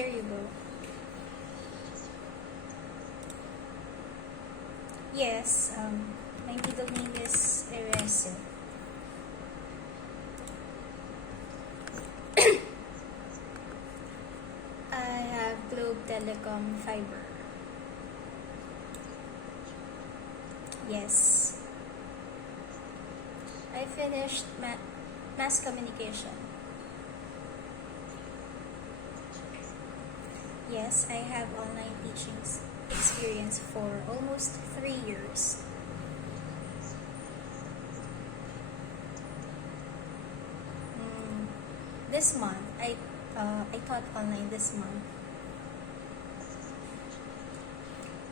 There you go. Yes, my middle name is Erese. I have Globe Telecom Fiber. Yes. I finished mass communication. Yes, I have online teaching experience for almost 3 years. This month, I taught online this month.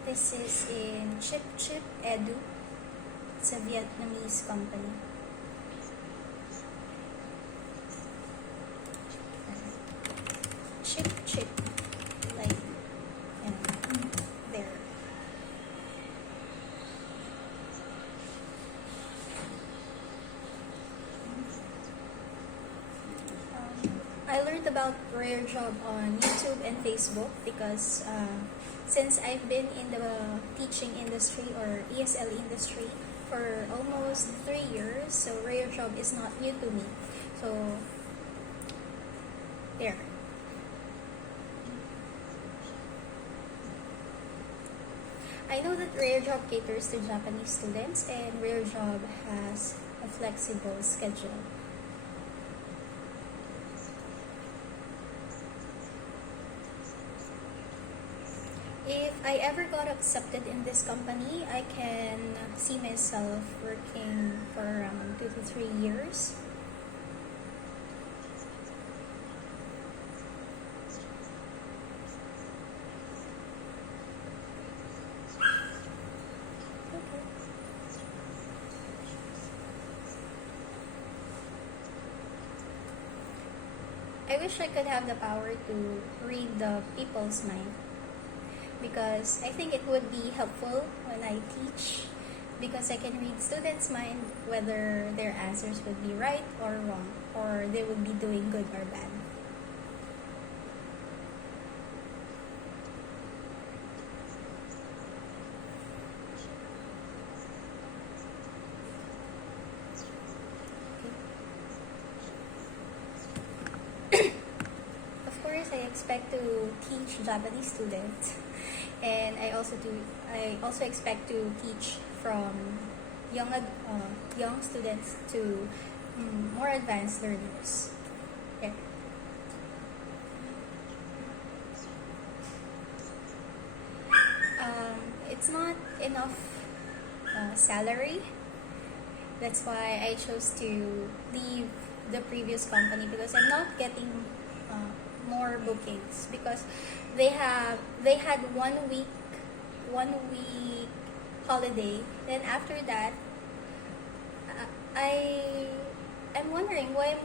This is in Chip Edu. It's a Vietnamese company. Chip, like, there. I learned about Rarejob on YouTube and Facebook because since I've been in the teaching industry or ESL industry for almost 3 years, so Rarejob is not new to me. So, there. I know that Rarejob caters to Japanese students and Rarejob has a flexible schedule. If I ever got accepted in this company, I can see myself working for around 2 to 3 years. I wish I could have the power to read the people's mind, because I think it would be helpful when I teach, because I can read students' mind whether their answers would be right or wrong, or they would be doing good or bad. I expect to teach Japanese students, and I also expect to teach from young students to more advanced learners. Okay. It's not enough salary. That's why I chose to leave the previous company, because I'm not getting more bookings, because they had 1 week holiday. Then after that, I'm wondering why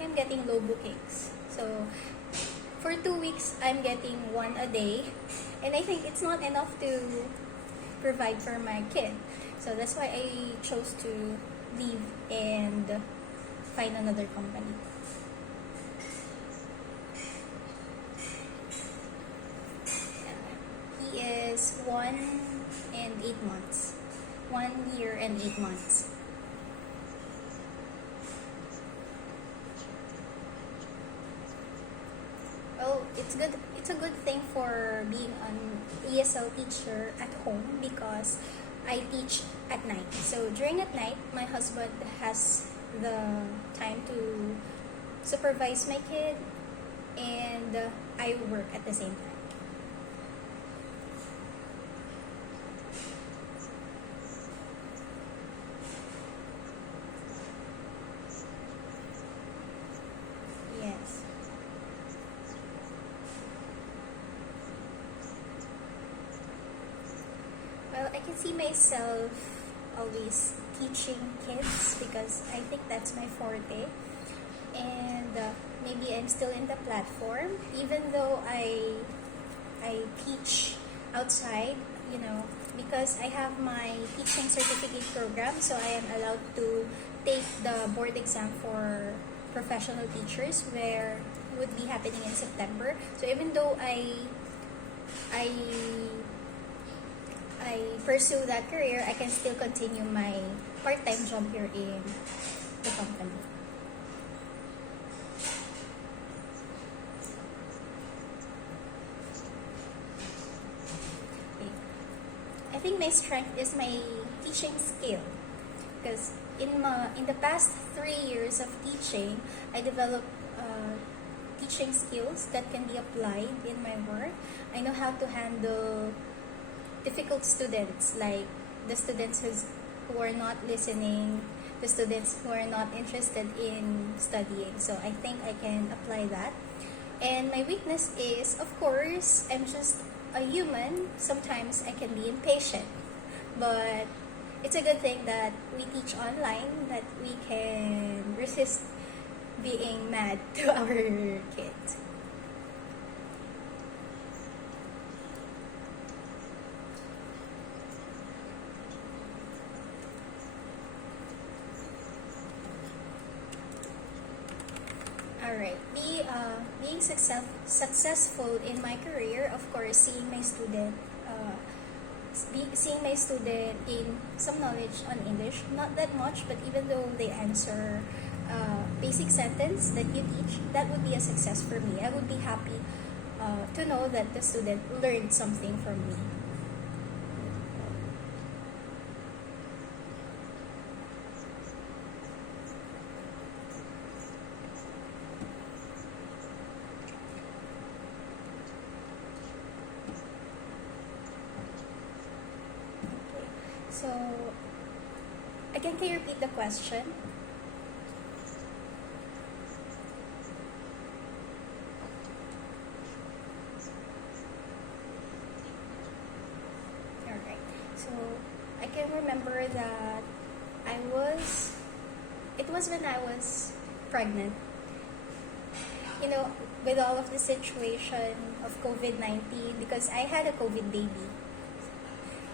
I'm getting low bookings. So for 2 weeks I'm getting 1 a day, and I think it's not enough to provide for my kid. So that's why I chose to leave and find another company. Is 1 and 8 months. 1 year and 8 months. Well, it's a good thing for being an ESL teacher at home, because I teach at night. So during at night, my husband has the time to supervise my kid, and I work at the same time. Yes. Well, I can see myself always teaching kids, because I think that's my forte. And maybe I'm still in the platform, even though I teach outside, because I have my teaching certificate program, so I am allowed to take the board exam for professional teachers, where would be happening in September. So even though I I pursue that career, I can still continue my part-time job here in the company. Okay. I think my strength is my teaching skill, because in the past 3 years of teaching, I developed teaching skills that can be applied in my work. I know how to handle difficult students, like the students who are not listening, the students who are not interested in studying. So I think I can apply that. And my weakness is, of course, I'm just a human. Sometimes I can be impatient. But it's a good thing that we teach online, that we can resist being mad to our kids. Alright, being successful in my career, of course, seeing my student in some knowledge on English, not that much, but even though they answer basic sentence that you teach, that would be a success for me. I would be happy to know that the student learned something from me. So, again, can you repeat the question? Alright. So, I can remember that it was when I was pregnant. You know, with all of the situation of COVID-19, because I had a COVID baby.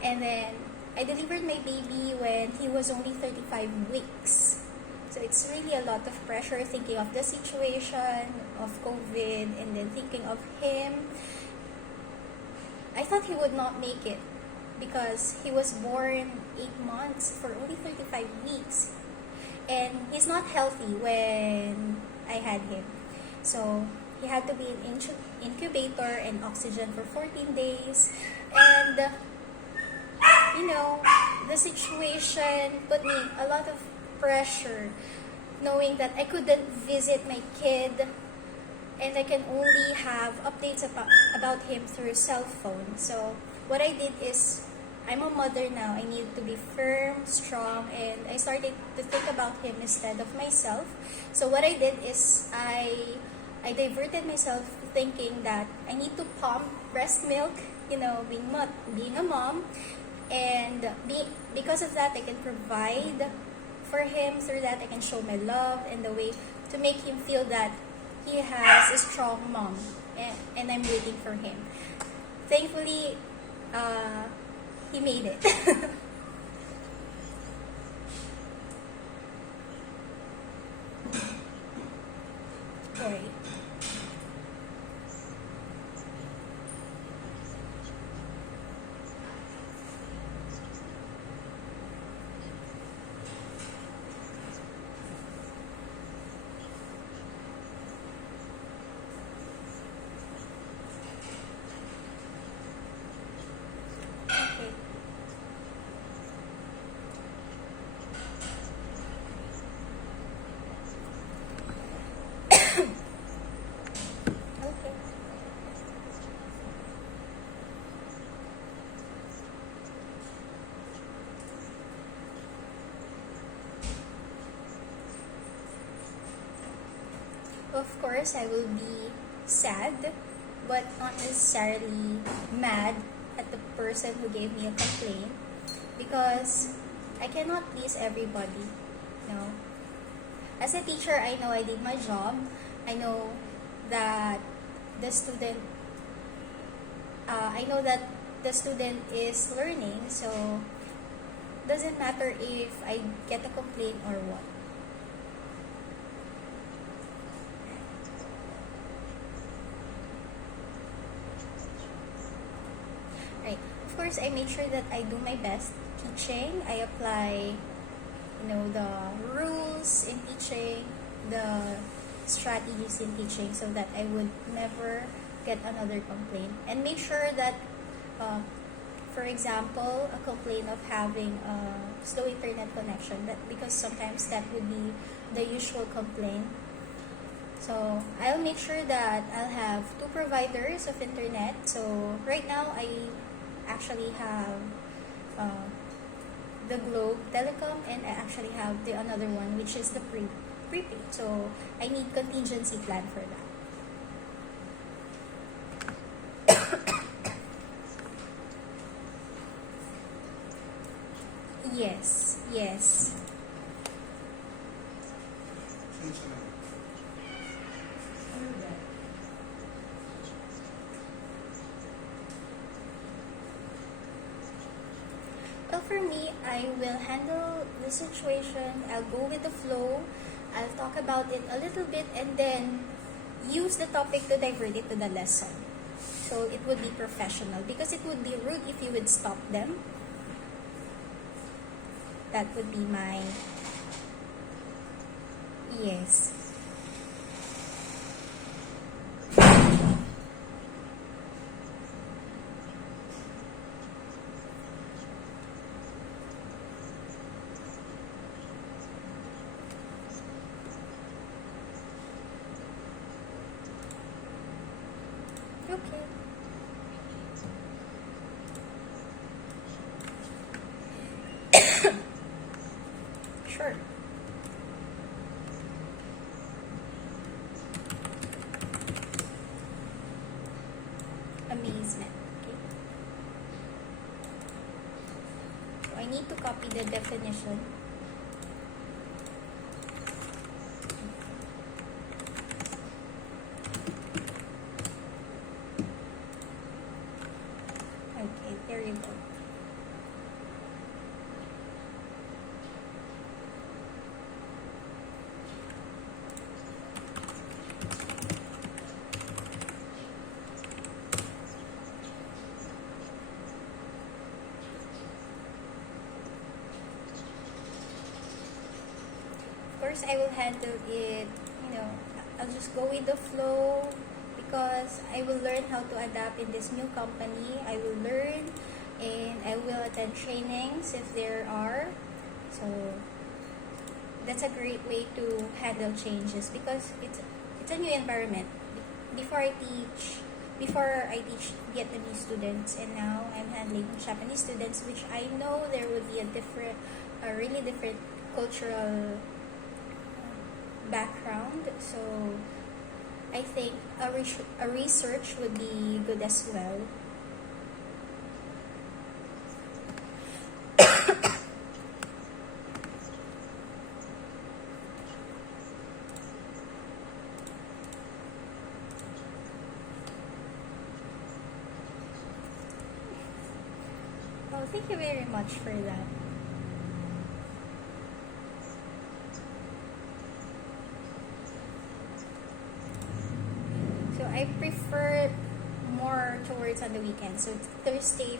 And then, I delivered my baby when he was only 35 weeks. So it's really a lot of pressure thinking of the situation of COVID and then thinking of him. I thought he would not make it because he was born 8 months for only 35 weeks. And he's not healthy when I had him. So he had to be in incubator and oxygen for 14 days. And you know, the situation put me a lot of pressure, knowing that I couldn't visit my kid and I can only have updates about him through cell phone. So what I did is, I'm a mother now, I need to be firm, strong, and I started to think about him instead of myself. So what I did is, I diverted myself thinking that I need to pump breast milk, you know, being a mom. And because of that, I can provide for him. Through that, I can show my love and the way to make him feel that he has a strong mom, and I'm waiting for him. Thankfully, he made it. Sorry. Okay. Okay. Of course, I will be sad, but not necessarily mad at the person who gave me a complaint, because I cannot please everybody. No. As a teacher, I know I did my job. I know that the student is learning, so doesn't matter if I get a complaint or what. course, I make sure that I do my best teaching. I apply, the rules in teaching, the strategies in teaching, so that I would never get another complaint. And make sure that, for example, a complaint of having a slow internet connection, because sometimes that would be the usual complaint. So I'll make sure that I'll have 2 providers of internet. So right now I actually have the Globe Telecom, and I actually have the another one, which is the prepaid. So I need contingency plan for that. Yes. Well, for me, I will handle the situation. I'll go with the flow. I'll talk about it a little bit and then use the topic to divert it to the lesson. So it would be professional, because it would be rude if you would stop them. That would be my... Yes. Okay. Sure. Amazement. Okay. So I need to copy the definition. Okay, there you go. Of course, I will handle it, I'll just go with the flow, because I will learn how to adapt in this new company. I will learn and I will attend trainings if there are. So that's a great way to handle changes, because it's a new environment. Before I teach Vietnamese students, and now I'm handling Japanese students, which I know there would be a really different cultural background. So I think a research would be good as well. Oh, thank you very much for that. So I prefer more towards on the weekend. So Thursday,